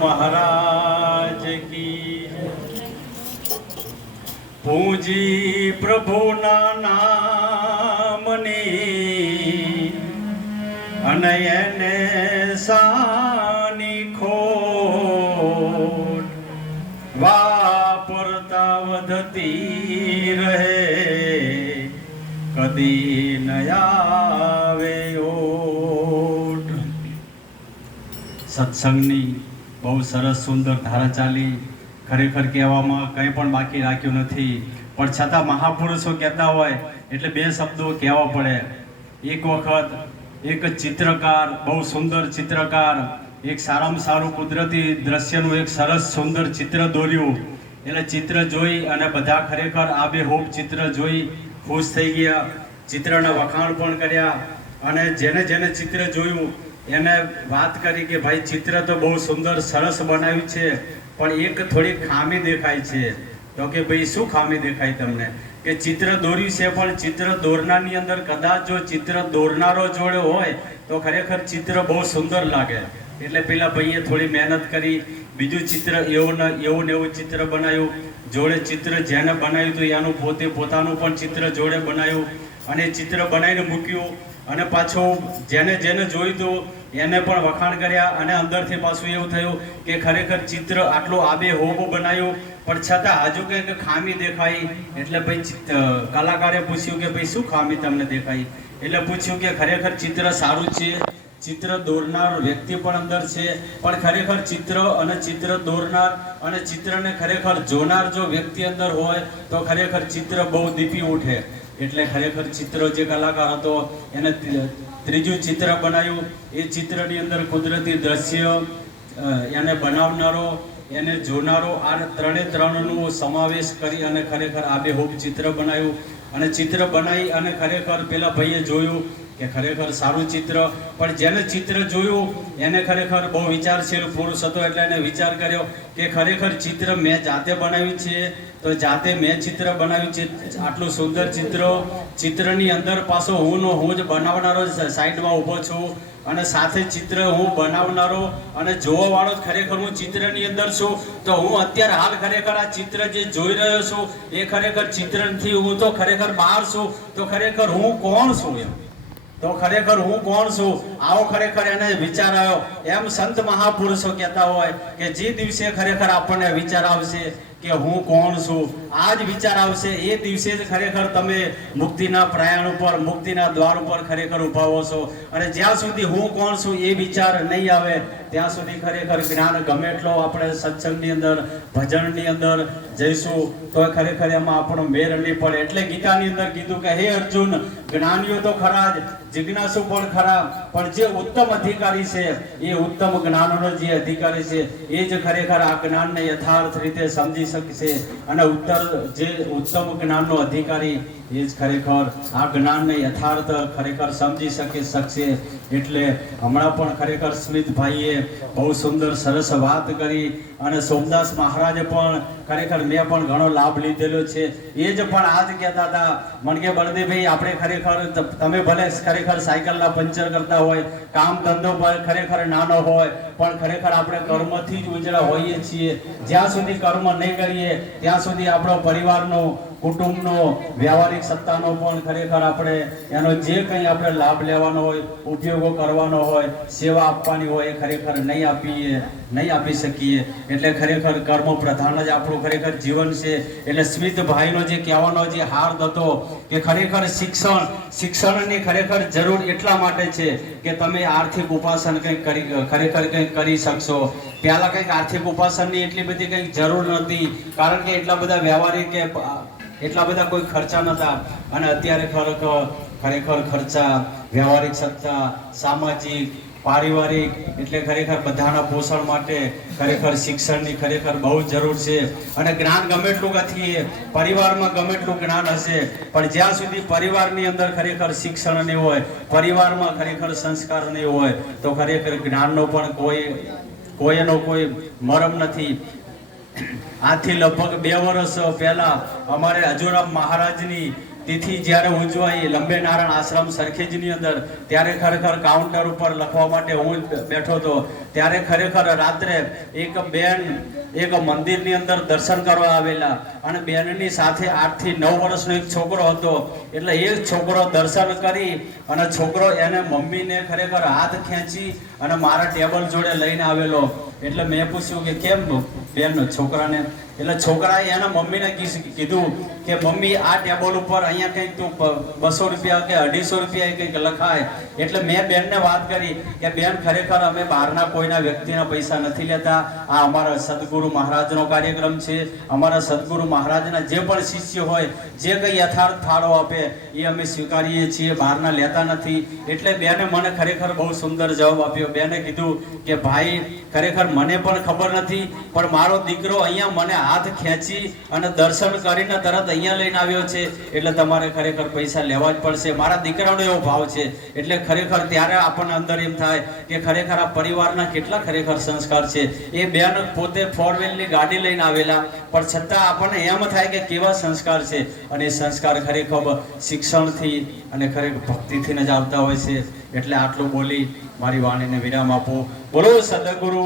महाराज की पूजी प्रभुना नामनी अनयने सानी खोट वापरता वधती रहे कदी नयावे ओट। सत्संगनी बहु सरस सुंदर धारा चाली खरेखर कहेवामां कंई पण बाकी राख्युं नथी पण छतां महापुरुषो कहेता होय एटले बे शब्दो कहेवा पड़े। एक वखत एक चित्रकार बहु सुंदर चित्रकार एक सारामां सारुं कुदरती दृश्यनुं एक सरस सुंदर चित्र दोर्युं। એટલે चित्र જોઈ અને બધા ખરેખર આબેહૂબ चित्र જોઈ ખુશ થઈ ગયા, ચિત્રના વખાણ પણ કર્યા અને જેને જેને चित्र જોયું એને વાત કરી કે ભાઈ चित्र તો બહુ સુંદર સરસ બનાવ્યું છે પણ એક થોડી ખામી દેખાય છે। તો કે ભાઈ શું ખામી દેખાય તમને? કે चित्र દોર્યું છે પણ चित्र દોરનારની અંદર કદાચ જો चित्र દોરનારો જોડે હોય તો ખરેખર चित्र બહુ સુંદર લાગે। એટલે પેલા ભાઈએ થોડી મહેનત કરી, બીજું ચિત્ર એવું ને એવું ચિત્ર બનાવ્યું, જોડે ચિત્ર જેને બનાવ્યું હતું એનું પોતે પોતાનું પણ ચિત્ર જોડે બનાવ્યું અને ચિત્ર બનાવીને મૂક્યું અને પાછું જેને જેને જોયું હતું એને પણ વખાણ કર્યા અને અંદરથી પાછું એવું થયું કે ખરેખર ચિત્ર આટલું આબેહૂબ બનાવ્યું પણ છતાં હજુ કંઈક ખામી દેખાઈ। એટલે ભાઈ કલાકારે પૂછ્યું કે ભાઈ શું ખામી તમને દેખાઈ? એટલે પૂછ્યું કે ખરેખર ચિત્ર સારું છે, चित्र दोरनार व्यक्ति पण अंदर छे पण खरेखर चित्र अने चित्र दोरनार अने चित्रने खरेखर जोनार जो व्यक्ति अंदर होय तो खरेखर चित्र बहु दीपी उठे। एटले खरेखर चित्र जे कलाकार हतो एने त्रीजું चित्र बनाव्યું। ए चित्रनी अंदर कुदरती दृश्य एने बनावनारो एने जोनारो आ त्रणेय त्रणનો समावेश करी अने खरेखर आबेहूब चित्र बनाव्યું અને चित्र बनावी અને खरेखर पेला भाઈએ જોયું કે ખરેખર સારું ચિત્ર પણ જેને ચિત્ર જોયું એને ખરેખર બહુ વિચારશીલ પુરુષ હતો એટલે એને વિચાર કર્યો કે ખરેખર ચિત્ર મેં જાતે બનાવ્યું છે તો જાતે મેં ચિત્ર બનાવ્યું છે આટલું સુંદર ચિત્રની અંદર પાછો હું જ બનાવનારો સાઈડમાં ઊભો છું અને સાથે ચિત્ર હું બનાવનારો અને જોવાવાળો ખરેખર હું ચિત્રની અંદર છું। તો હું અત્યારે હાલ ખરેખર આ ચિત્ર જે જોઈ રહ્યો છું એ ખરેખર ચિત્રથી હું તો ખરેખર બહાર છું। તો ખરેખર હું કોણ છું એમ तो खरेखर हूँ कौन छूँ आओ खरेखर एने विचार आयो। एम संत महापुरुषो कहता होय कि जे दिवसे खरेखर आपने विचार आवशे कि हूँ कौन छूँ, आज विचार आवशे ए दिवसे ज खरेखर तमे मुक्तिना प्रयाण पर मुक्तिना द्वार पर खरेखर उभा हो छो। अने ज्यां सुधी हूँ कौन छूँ ए विचार नहीं आवे त्यां सुधी खरेखर ज्ञान गमे एटलो आपणे सत्संगनी अंदर भजननी अंदर जईशुं तो खरेखर एमां आपणो मेळ नहीं पड़े। एटले गीतानी अंदर कीधुं कि हे अर्जुन ज्ञानीओ तो खरा ज जिज्ञासु पण खरा पण जे उत्तम अधिकारी छे ए उत्तम ज्ञाननो जे अधिकारी छे ए ज खरेखर आ ज्ञानने यथार्थ रीते समजी શકશે અને જે ઉત્તમ જ્ઞાનનો અધિકારી એ જ ખરેખર આ જ્ઞાનને યથાર્થ ખરેખર સમજી શકશે। એટલે હમણાં પણ ખરેખર સ્મિતભાઈએ બહુ સુંદર સરસ વાત કરી અને સોમદાસ મહારાજે પણ ખરેખર મેં પણ ઘણો લાભ લીધેલો છે। એ જ પણ આજ કહેતા હતા મને કે બળદેવભાઈ આપણે ખરેખર તમે ભલે ખરેખર સાયકલના પંચર કરતા હોય, કામ ધંધો ખરેખર નાનો હોય પણ ખરેખર આપણે કર્મથી જ ઉજળા હોઈએ છીએ। જ્યાં સુધી કર્મ નહીં કરીએ ત્યાં સુધી આપણો પરિવારનો કુટુંબનો વ્યવહારિક સત્તાનો પણ ખરેખર આપણે એનો જે કંઈ આપણે લાભ લેવાનો હોય, ઉપયોગો કરવાનો હોય, સેવા આપવાની હોય એ ખરેખર નહીં આપી શકીએ। એટલે ખરેખર કર્મ પ્રધાન જ આપણું ખરેખર જીવન છે। એટલે સ્મિતભાઈનો જે કહેવાનો જે હાર્દ હતો કે ખરેખર શિક્ષણની ખરેખર જરૂર એટલા માટે છે કે તમે આર્થિક ઉપાસન કંઈક ખરેખર કંઈક કરી શકશો। પહેલાં કંઈક આર્થિક ઉપાસનની એટલી બધી કંઈક જરૂર નહોતી કારણ કે એટલા બધા વ્યવહારિક કે એટલા બધા કોઈ ખર્ચા નહોતા અને અત્યારે ખરેખર ખર્ચા, વ્યવહારિક સત્તા, સામાજિક, પારિવારિક એટલે ખરેખર બધાના પોષણ માટે ખરેખર શિક્ષણની ખરેખર બહુ જરૂર છે। અને જ્ઞાન ગમે એટલું કથીએ પરિવારમાં ગમે એટલું જ્ઞાન હશે પણ જ્યાં સુધી પરિવારની અંદર ખરેખર શિક્ષણ નહીં હોય, પરિવારમાં ખરેખર સંસ્કાર નહીં હોય તો ખરેખર જ્ઞાનનો પણ કોઈનો કોઈ મરમ નથી। આજથી લગભગ 2 વર્ષ પહેલા અમારે હજુરામ મહારાજની તિથિ જ્યારે ઉજવાઈ લંબે નારાયણ આશ્રમ સરખેજની અંદર, ત્યારે ખરેખર કાઉન્ટર ઉપર લખવા માટે હું બેઠો હતો. ત્યારે ખરેખર રાત્રે એક બેન એક મંદિરની અંદર દર્શન કરવા આવેલા, અને બેનની સાથે 8 થી 9 વર્ષનો એક છોકરો હતો. એટલે એ છોકરો દર્શન કરી અને છોકરો એને મમ્મીને ખરેખર હાથ ખેંચી અને મારા ટેબલ જોડે લઈને આવેલો. એટલે મેં પૂછ્યું કે કેમ બેન છોકરાને? એટલે છોકરાએ એના મમ્મીને કીધું કે મમ્મી આ ટેબલ ઉપર અહીંયા કંઈક તું 200 રૂપિયા કે 250 રૂપિયા કંઈક લખાય. એટલે મેં બેનને વાત કરી કે બેન ખરેખર અમે બહારના કોઈના વ્યક્તિના પૈસા નથી લેતા, આ અમારા સદગુરુ મહારાજનો કાર્યક્રમ છે. અમારા સદગુરુ મહારાજના જે પણ શિષ્ય હોય જે કંઈ યથાર્થ ફાળો આપે એ અમે સ્વીકારીએ છીએ, બહારના લેતા નથી. એટલે બેને મને ખરેખર બહુ સુંદર જવાબ આપ્યો. બેને કીધું કે ભાઈ ખરેખર મને પણ ખબર નથી, પણ મારો દીકરો અહીંયા મને હાથ ખેંચી અને દર્શન કરીને તરત અહીંયા લઈને આવ્યો છે, એટલે તમારે ખરેખર પૈસા લેવા જ પડશે. મારા દીકરાનો એવો ભાવ છે. એટલે ખરેખર ત્યારે આપણને અંદર એમ થાય કે ખરેખર આ પરિવારના કેટલા ખરેખર સંસ્કાર છે. એ બેન પોતે 4-wheelની ગાડી લઈને આવેલા, પણ છતાં આપણને એમ થાય કે કેવા સંસ્કાર છે. અને એ સંસ્કાર ખરેખર શિક્ષણથી અને ખરેખર ભક્તિથી જ આવતા હોય છે. એટલે આટલું બોલી મારી વાણીને વિરામ આપું. બોલો સદગુરુ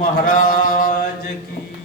મહારાજ કી.